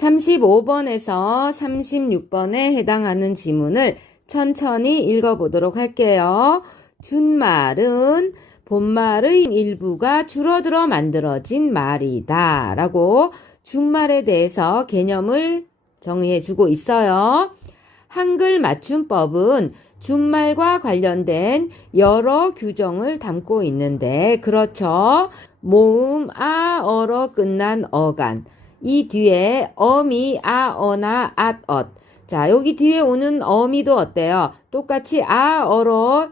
35번에서 36번에 해당하는 지문을 천천히 읽어보도록 할게요. 준말은 본말의 일부가 줄어들어 만들어진 말이다 라고 준말에 대해서 개념을 정의해주고 있어요. 한글 맞춤법은 준말과 관련된 여러 규정을 담고 있는데, 그렇죠. 모음 아, 어로 끝난 어간, 이 뒤에 어미 아, 어나 앗, 엇. 자, 여기 뒤에 오는 어미도 어때요? 똑같이 아, 어로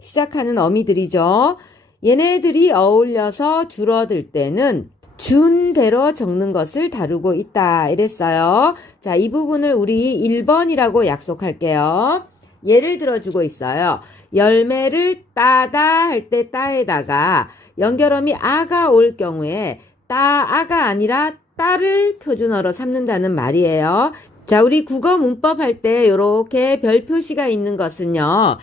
시작하는 어미들이죠. 얘네들이 어울려서 줄어들 때는 준대로 적는 것을 다루고 있다 이랬어요. 자, 이 부분을 우리 1번이라고 약속할게요. 예를 들어주고 있어요. 열매를 따다 할 때 따에다가 연결어미 아가 올 경우에 따아가 아니라 따를 표준어로 삼는다는 말이에요. 자, 우리 국어 문법 할 때 이렇게 별 표시가 있는 것은요,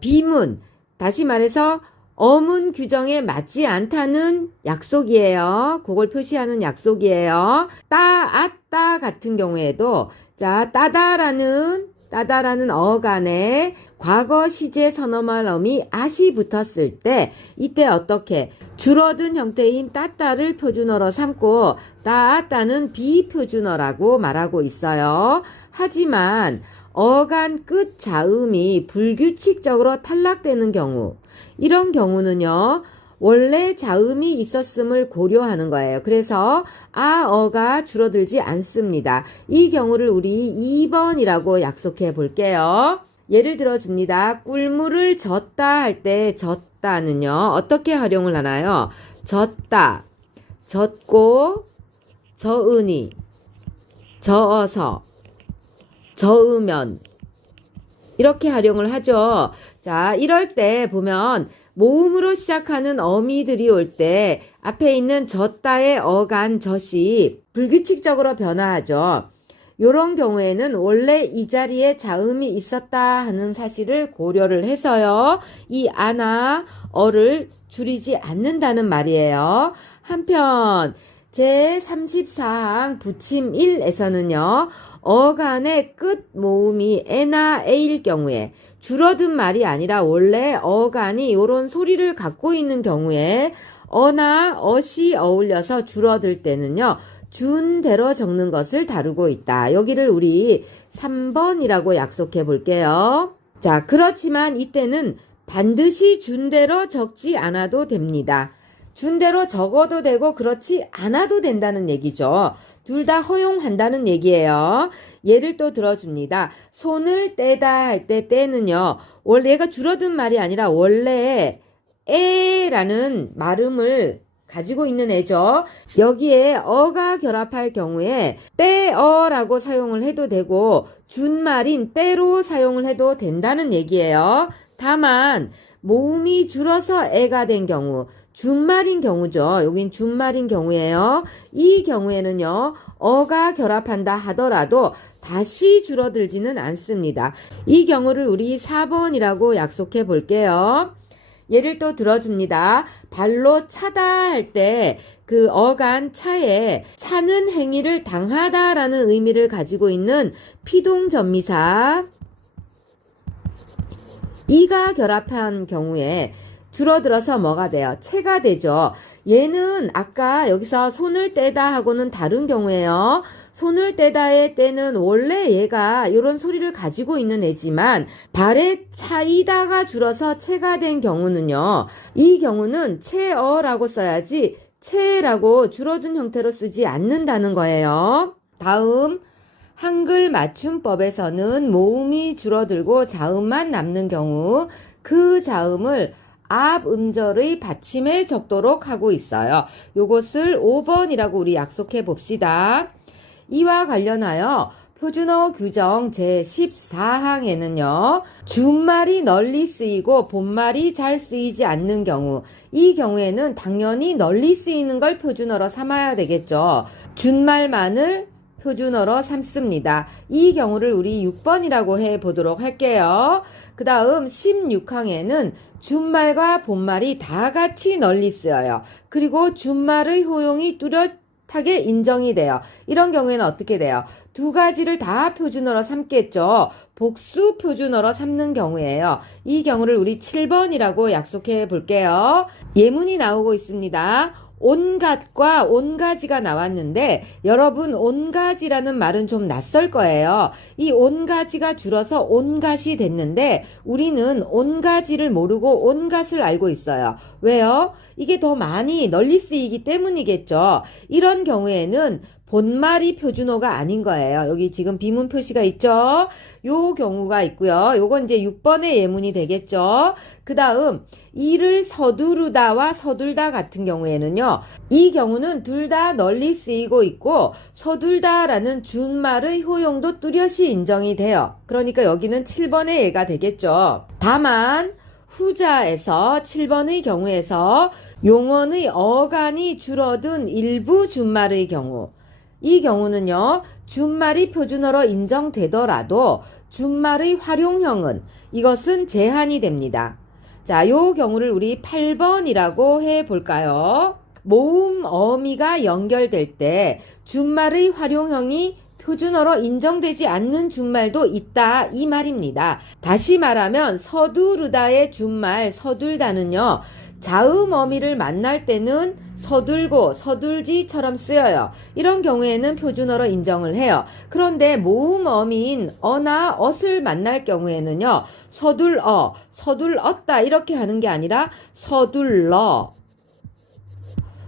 비문, 다시 말해서 어문 규정에 맞지 않다는 약속이에요. 그걸 표시하는 약속이에요. 따 같은 경우에도, 자, 따다라는 어간에 과거 시제 선어말 어미 앗이 붙었을 때, 이때 어떻게 줄어든 형태인 따따를 표준어로 삼고 따따는 비표준어라고 말하고 있어요. 하지만 어간 끝 자음이 불규칙적으로 탈락되는 경우, 이런 경우는요, 원래 자음이 있었음을 고려하는 거예요. 그래서 어가 줄어들지 않습니다. 이 경우를 우리 2번이라고 약속해 볼게요. 예를 들어 줍니다. 꿀물을 젓다 할 때 젓다는요, 어떻게 활용을 하나요? 젓다, 젓고, 저으니, 저어서, 저으면, 이렇게 활용을 하죠. 자, 이럴 때 보면 모음으로 시작하는 어미들이 올 때 앞에 있는 젓다의 어간 젖이 불규칙적으로 변화하죠. 이런 경우에는 원래 이 자리에 자음이 있었다 하는 사실을 고려를 해서요, 이 아나 어를 줄이지 않는다는 말이에요. 한편 제34항 부침 1에서는요, 어간의 끝 모음이 에나 에일 경우에, 줄어든 말이 아니라 원래 어간이 이런 소리를 갖고 있는 경우에 어나 엇이 어울려서 줄어들 때는요, 준대로 적는 것을 다루고 있다. 여기를 우리 3번이라고 약속해 볼게요. 자, 그렇지만 이때는 반드시 준대로 적지 않아도 됩니다. 준대로 적어도 되고 그렇지 않아도 된다는 얘기죠. 둘 다 허용한다는 얘기예요. 예를 또 들어줍니다. 손을 떼다 할 때 떼는요, 원래 얘가 줄어든 말이 아니라 원래 에라는 말음을 가지고 있는 애죠. 여기에 어가 결합할 경우에 떼어라고 사용을 해도 되고 준말인 때로 사용을 해도 된다는 얘기예요. 다만 모음이 줄어서 애가 된 경우, 준말인 경우죠. 여긴 준말인 경우예요. 이 경우에는요, 어가 결합한다 하더라도 다시 줄어들지는 않습니다. 이 경우를 우리 4번이라고 약속해 볼게요. 예를 또 들어줍니다. 발로 차다 할 때 그 어간 차에 차는 행위를 당하다라는 의미를 가지고 있는 피동전미사 이가 결합한 경우에 줄어들어서 뭐가 돼요? 채가 되죠. 얘는 아까 여기서 손을 떼다 하고는 다른 경우에요. 손을 떼다의 때는 원래 얘가 이런 소리를 가지고 있는 애지만 발에 차이다가 줄어서 채가 된 경우는요, 이 경우는 채어라고 써야지 채라고 줄어든 형태로 쓰지 않는다는 거예요. 다음 한글 맞춤법에서는 모음이 줄어들고 자음만 남는 경우 그 자음을 앞 음절의 받침에 적도록 하고 있어요. 요것을 5번이라고 우리 약속해 봅시다. 이와 관련하여 표준어 규정 제14항에는요, 준말이 널리 쓰이고 본말이 잘 쓰이지 않는 경우, 이 경우에는 당연히 널리 쓰이는 걸 표준어로 삼아야 되겠죠. 준말만을 표준어로 삼습니다. 이 경우를 우리 6번이라고 해보도록 할게요. 그 다음 16항에는 준말과 본말이 다 같이 널리 쓰여요. 그리고 준말의 효용이 뚜렷 뚜렷하게 인정이 돼요. 이런 경우에는 어떻게 돼요? 두 가지를 다 표준어로 삼겠죠. 복수 표준어로 삼는 경우예요. 이 경우를 우리 7번이라고 약속해 볼게요. 예문이 나오고 있습니다. 온갖과 온가지가 나왔는데 여러분 온가지라는 말은 좀 낯설 거예요. 이 온가지가 줄어서 온갖이 됐는데 우리는 온가지를 모르고 온갖을 알고 있어요. 왜요? 이게 더 많이 널리 쓰이기 때문이겠죠. 이런 경우에는 본말이 표준어가 아닌 거예요. 여기 지금 비문 표시가 있죠. 요 경우가 있고요. 요건 이제 6번의 예문이 되겠죠. 그 다음 이를 서두르다와 서둘다 같은 경우에는요. 이 경우는 둘 다 널리 쓰이고 있고 서둘다라는 준말의 효용도 뚜렷이 인정이 돼요. 그러니까 여기는 7번의 예가 되겠죠. 다만 후자에서 7번의 경우에서 용언의 어간이 줄어든 일부 준말의 경우 이 경우는요. 준말이 표준어로 인정되더라도 준말의 활용형은 이것은 제한이 됩니다. 자, 요 경우를 우리 8번이라고 해볼까요? 모음 어미가 연결될 때 준말의 활용형이 표준어로 인정되지 않는 준말도 있다 이 말입니다. 다시 말하면 서두르다의 준말 서둘다는요. 자음 어미를 만날 때는 서둘고 서둘지처럼 쓰여요. 이런 경우에는 표준어로 인정을 해요. 그런데 모음 어미인 어나 엇을 만날 경우에는요. 서둘어, 서둘었다 이렇게 하는 게 아니라 서둘러,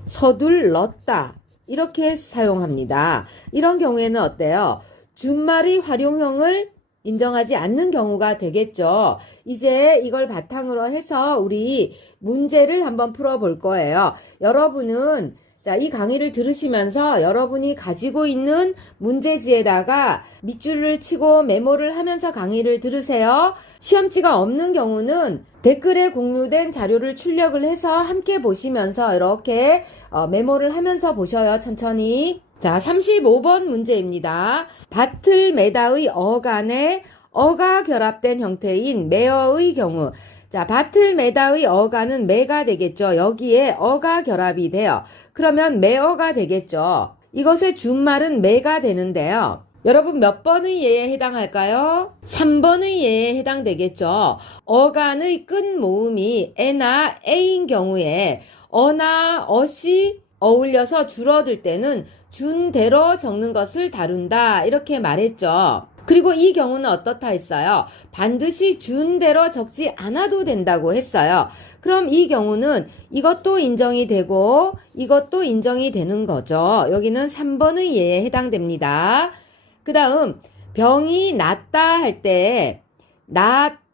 서둘렀다 이렇게 사용합니다. 이런 경우에는 어때요? 준말의 활용형을 인정하지 않는 경우가 되겠죠. 이제 이걸 바탕으로 해서 우리 문제를 한번 풀어볼 거예요. 여러분은 자, 이 강의를 들으시면서 여러분이 가지고 있는 문제지에다가 밑줄을 치고 메모를 하면서 강의를 들으세요. 시험지가 없는 경우는 댓글에 공유된 자료를 출력을 해서 함께 보시면서 이렇게 메모를 하면서 보셔요. 천천히. 자, 35번 문제입니다. 밭을 매다의 어간에 어가 결합된 형태인 매어의 경우. 자, 밭을 매다의 어간은 매가 되겠죠. 여기에 어가 결합이 돼요. 그러면 매어가 되겠죠. 이것의 준말은 매가 되는데요. 여러분 몇 번의 예에 해당할까요? 3번의 예에 해당되겠죠. 어간의 끝 모음이 에나 에인 경우에 어나 엇이 어울려서 줄어들 때는 준대로 적는 것을 다룬다 이렇게 말했죠. 그리고 이 경우는 어떻다 했어요? 반드시 준대로 적지 않아도 된다고 했어요. 그럼 이 경우는 이것도 인정이 되고 이것도 인정이 되는 거죠. 여기는 3번의 예에 해당됩니다. 그 다음 병이 낫다 할 때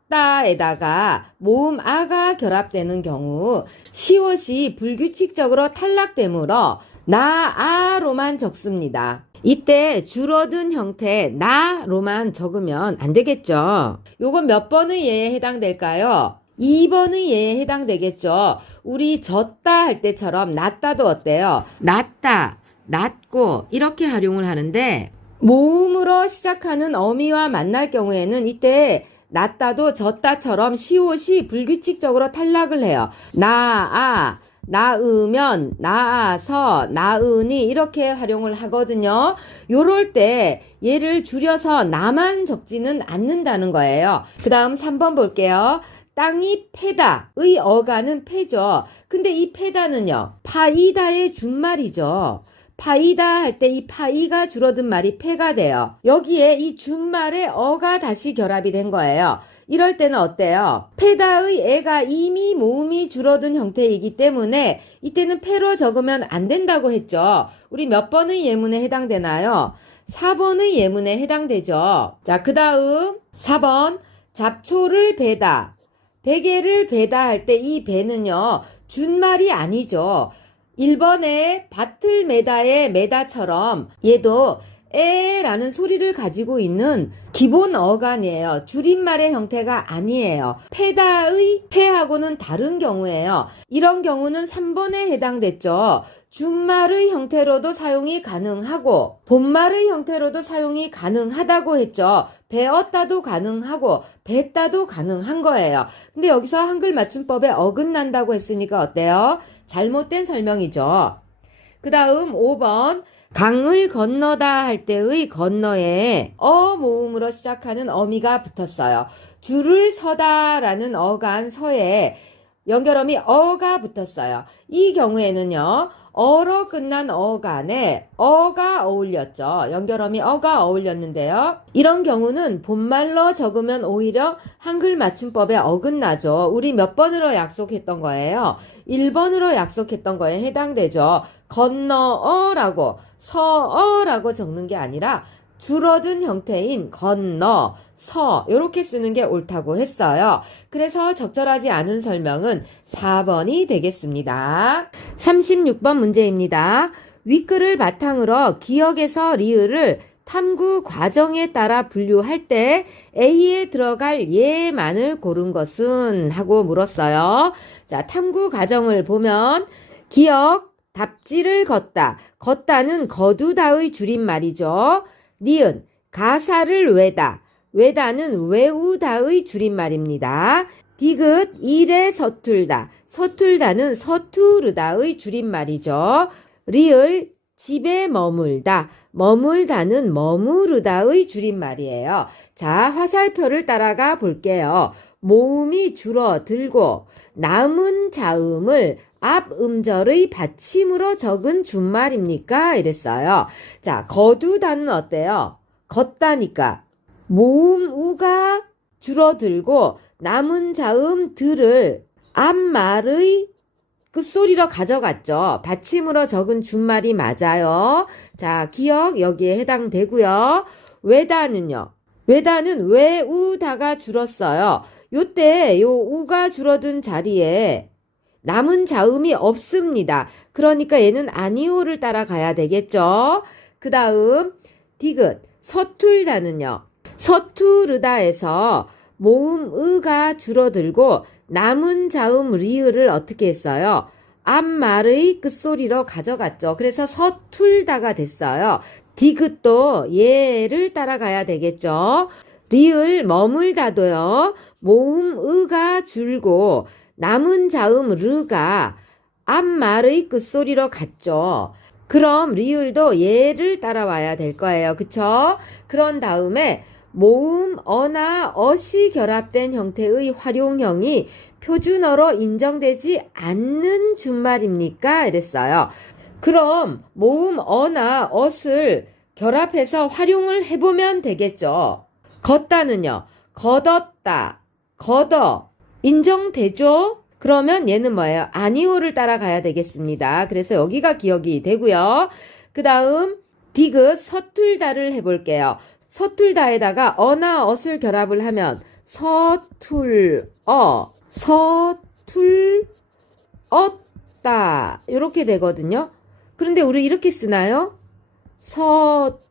낫다에다가 모음 아가 결합되는 경우 시옷이 불규칙적으로 탈락되므로 나아로만 적습니다. 이때 줄어든 형태 나로만 적으면 안 되겠죠. 요건 몇 번의 예에 해당될까요? 2번의 예에 해당되겠죠. 우리 졌다 할 때처럼 낫다도 어때요? 낫다, 낫고 이렇게 활용을 하는데 모음으로 시작하는 어미와 만날 경우에는 이때 낫다도 졌다처럼 시옷이 불규칙적으로 탈락을 해요. 나아, 나으면, 나아서, 나으니 이렇게 활용을 하거든요. 요럴 때 얘를 줄여서 나만 적지는 않는다는 거예요. 그 다음 3번 볼게요. 땅이 패다의 어간은 패죠. 근데 이 패다는요. 파이다의 준말이죠. 파이다 할 때 이 파이가 줄어든 말이 패가 돼요. 여기에 이 준말에 어가 다시 결합이 된 거예요. 이럴 때는 어때요? 패다의 애가 이미 모음이 줄어든 형태이기 때문에 이때는 패로 적으면 안 된다고 했죠. 우리 몇 번의 예문에 해당되나요? 4번의 예문에 해당되죠. 자, 그 다음 4번 잡초를 베다. 베개를 베다 할 때 이 베는요. 준말이 아니죠. 1번에 밭을 매다의 매다처럼 얘도 에라는 소리를 가지고 있는 기본 어간이에요. 줄임말의 형태가 아니에요. 패다의 패하고는 다른 경우예요. 이런 경우는 3번에 해당됐죠. 준말의 형태로도 사용이 가능하고 본말의 형태로도 사용이 가능하다고 했죠. 배었다도 가능하고 뱉다도 가능한 거예요. 근데 여기서 한글 맞춤법에 어긋난다고 했으니까 어때요? 잘못된 설명이죠. 그 다음 5번. 강을 건너다 할 때의 건너에 어 모음으로 시작하는 어미가 붙었어요. 줄을 서다 라는 어간 서에 연결어미 어가 붙었어요. 이 경우에는요, 어로 끝난 어간에 어가 어울렸죠. 연결어미 어가 어울렸는데요. 이런 경우는 본말로 적으면 오히려 한글 맞춤법에 어긋나죠. 우리 몇 번으로 약속했던 거예요? 1번으로 약속했던 거에 해당되죠. 건너어라고 서어라고 적는 게 아니라 줄어든 형태인 건너, 서 이렇게 쓰는 게 옳다고 했어요. 그래서 적절하지 않은 설명은 4번이 되겠습니다. 36번 문제입니다. 윗글을 바탕으로 기역에서 리을을 탐구 과정에 따라 분류할 때 A에 들어갈 예만을 고른 것은? 하고 물었어요. 자, 탐구 과정을 보면 기역, 답지를 걷다. 걷다는 거두다의 줄임말이죠. 니은, 가사를 외다. 외다는 외우다의 줄임말입니다. 디귿, 일에 서툴다. 서툴다는 서투르다의 줄임말이죠. 리을, 집에 머물다. 머물다는 머무르다의 줄임말이에요. 자, 화살표를 따라가 볼게요. 모음이 줄어들고 남은 자음을 앞 음절의 받침으로 적은 준말입니까? 이랬어요. 자, 거두다는 어때요? 걷다니까 모음 우가 줄어들고 남은 자음 들을 앞말의 끝소리로 가져갔죠. 받침으로 적은 준말이 맞아요. 자, 기억 여기에 해당되고요. 외다는요. 외다는 외우다가 줄었어요. 요때 요 우가 줄어든 자리에 남은 자음이 없습니다. 그러니까 얘는 아니오를 따라가야 되겠죠. 그 다음 디귿, 서툴다는요. 서투르다에서 모음 의가 줄어들고 남은 자음 리을을 어떻게 했어요? 앞말의 끝소리로 가져갔죠. 그래서 서툴다가 됐어요. 디귿도 얘를 따라가야 되겠죠. 리을 머물다도요. 모음 의가 줄고 남은 자음 르가 앞말의 끝소리로 갔죠. 그럼 리을도 얘를 따라와야 될 거예요. 그쵸? 그런 다음에 모음 어나 어시 결합된 형태의 활용형이 표준어로 인정되지 않는 준말입니까? 이랬어요. 그럼 모음 어나 엇을 결합해서 활용을 해보면 되겠죠. 걷다는요. 걷었다, 걷어 인정되죠? 그러면 얘는 뭐예요? 아니오를 따라가야 되겠습니다. 그래서 여기가 기억이 되고요. 그 다음 디귿 서툴다를 해볼게요. 서툴다에다가 어나 엇을 결합을 하면 서툴어, 서툴었다 이렇게 되거든요. 그런데 우리 이렇게 쓰나요? 서툴러,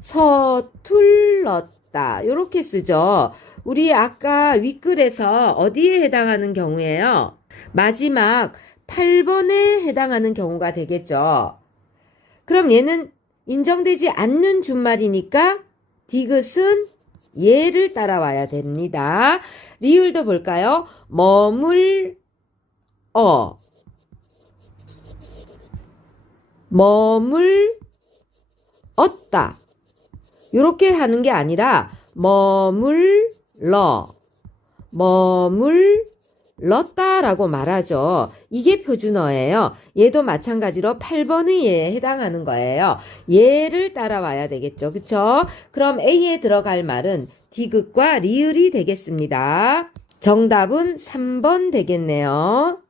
서툴렀다 이렇게 쓰죠. 우리 아까 윗글에서 어디에 해당하는 경우예요? 마지막 8번에 해당하는 경우가 되겠죠. 그럼 얘는 인정되지 않는 준말이니까 디귿은 얘를 따라와야 됩니다. 리을도 볼까요? 머물어, 머물었다 이렇게 하는 게 아니라 머물렀다라고 말하죠. 이게 표준어예요. 얘도 마찬가지로 8번의 예에 해당하는 거예요. 얘를 따라와야 되겠죠. 그쵸? 그럼 A에 들어갈 말은 디귿과 리을이 되겠습니다. 정답은 3번 되겠네요.